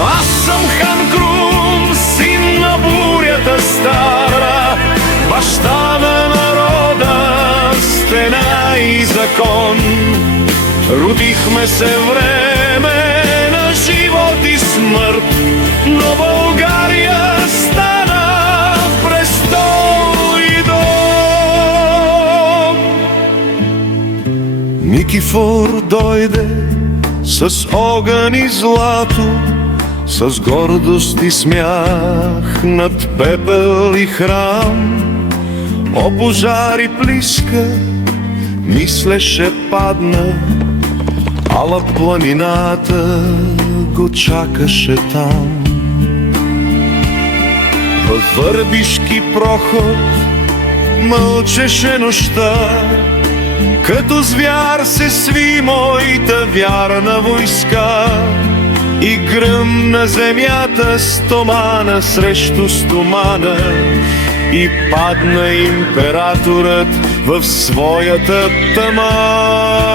Аз съм хан Крум, син на бурята стара, баща на народа, стена и закон. Родихме се време на живот и смърт, но България стана престол и дом. Никифор дойде с огън и злато, с гордост и смях над пепел и храм. О, пожари плиска, мислеше падна, ала планината го чакаше там. Във Върбишки проход мълчеше нощта, като звяр се сви моята вярна войска. И гръмна земята стомана срещу стомана, и падна императорът в своята тъма.